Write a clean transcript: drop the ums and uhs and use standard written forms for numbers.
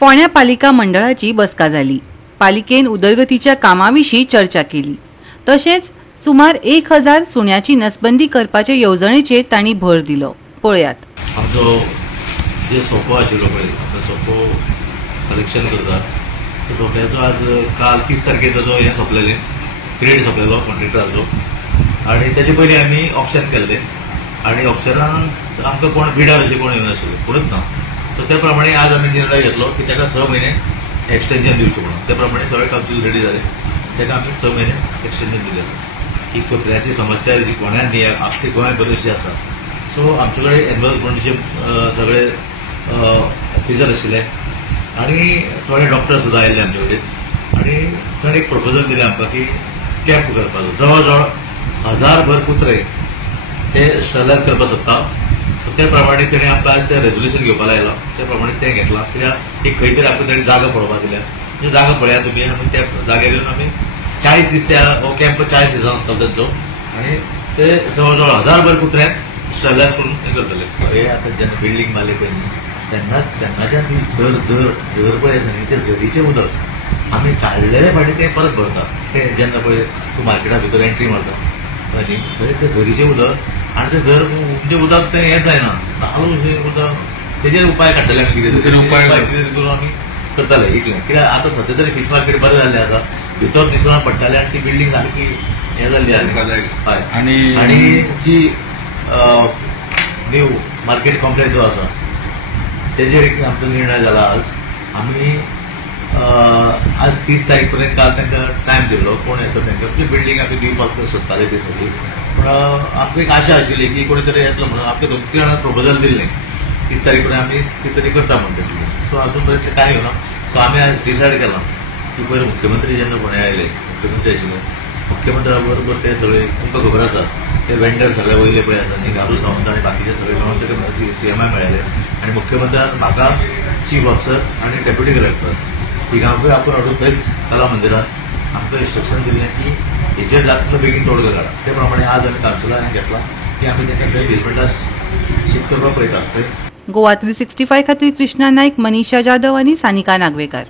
फोंड्या पालिका मंडळाची बसका जाली। पालिकेन उदरगतीच्या कामाविशीं चर्चा केली। तशेंच सुमार 1000 सुण्याची नसबंदी करपाचे येवजणेचेर तांणी भर दिलो। पळयात। आमचो जे सोपो आशिल्लो पळय तो सोपो कलेक्शन करता तो सोप्याचो आज काल 30 तारखेक ताजो हें सोंपलेलें पिरियड सोंपलेलो कॉन्ट्रॅक्टराचो आनी तेजे पयलीं आमी ऑक्शन केल्लें आनी ऑक्शनाक आमकां कोण बिडार अशें कोण येवनाशिल्लें कोणूच ना। सो त्या प्रमाणे आज आमी निर्णय घेतलो की ताका 6 म्हयने एक्सटेंशन दिवचें म्हणून। त्या प्रमाणे सगळे कावन्सील रेडी जाले, ताका आमी 6 म्हयने एक्सटेंशन दिलें आसा। ही कोथऱ्याची समस्या जी कोण्यान न्ही आख्खे गोंय बरीचशी आसा। सो आमचे कडेन एनवायरमेंटाचे सगळे ऑफिसर आशिल्ले आनी थोडे डॉक्टर सुद्दां आयिल्ले आमचे कडेन आनी ताणें एक प्रपोजल दिलें आमकां की कॅम्प करपाचो जवळ जवळ 1000 भर कुत्रे ते स्टरलायज करपाक सोदता। त्या प्रमाणे तेणें आमकां आज तें रेजोल्युशन घेवपाक लायलां, त्या प्रमाणे तें घेतलां। कित्याक एक खंय तरी आमकां ताणें जागा पळोवपाक दिल्या, म्हणजे जागा पळयात तुमी आमी त्या जाग्यार येवन आमी 40 दीस त्या हो कॅम्प 40 दिसांचो आसतलो तेंचो आनी ते जवळ जवळ 1000 भर कुत्र्यांक स्टरलायज करून हें करतले। हे आतां जेन्ना बिल्डींग बांदले पळय न्ही तेन्नाच्यान ती झर पळय आसा न्ही ते झरीचें उदक आमी काडलेले फाटीं तें परत भरता। तें जेन्ना पळय तूं मार्केटा भितर एंट्री मारता न्ही थंय तें झरीचें उदक आनी तें झर म्हणजे उदक तें हें जायना चालू अशें उदक तेजेर उपाय काडटले आमी कितें उपाय करून आमी करताले इतलें। कित्याक आतां सद्या तरी फीश मार्केट बरें जाल्लें आसा, भितर निसरण पडटालें आनी ती बिल्डींग सारकी हें जाल्ली आसा। आनी जी न्यू मार्केट कॉम्प्लेक्स जो आसा तेजेर एक आमचो निर्णय जाला। आज आमी आज 30 तारीख पर्यंत काल तांकां टायम दिल्लो कोण येता तांकां ती बिल्डींग आमी दिवपाक सोदताले ती सगळी। पूण आमकां एक आशा आशिल्ली की कोणी तरी येतलो म्हणून आमकां 2-3 जाणां प्रपोजल दिल्लें 30 तारीख पर्यंत आमी कितें तरी करता म्हणटा। सो अजून पर्यंत कांय येवना। सो आमी आज डिसायड केलां की पयलीं मुख्यमंत्री जेन्ना फोंड्या आयले मुख्यमंत्री आशिल्ले मुख्यमंत्र्या बरोबर ते सगळे तुमकां खबर आसा ते वेंडर सगळे वयले पळय आसा न्ही गारू सावंत आनी बाकीचे सगळे मेळून ते CMI मेळ्ळे आनी मुख्यमंत्र्यान म्हाका चीफ ऑफिसर आनी डेप्युटी कलेक्टर तिगांकूय आपूण हाडून थंयच कला मंदिरांत आमकां इंस्ट्रक्शन दिल्लें की हेजेर जातलो बेगीन तोडगो काडा। त्या प्रमाणे आज आमी कावन्सिलान घेतला की आमी तांकां थंय बेजमेंटास शिफ्ट करपाक पळयतात। गोवा 365 खातीर कृष्णा नायक, मनीषा जाधव आनी सानिका नागवेकर।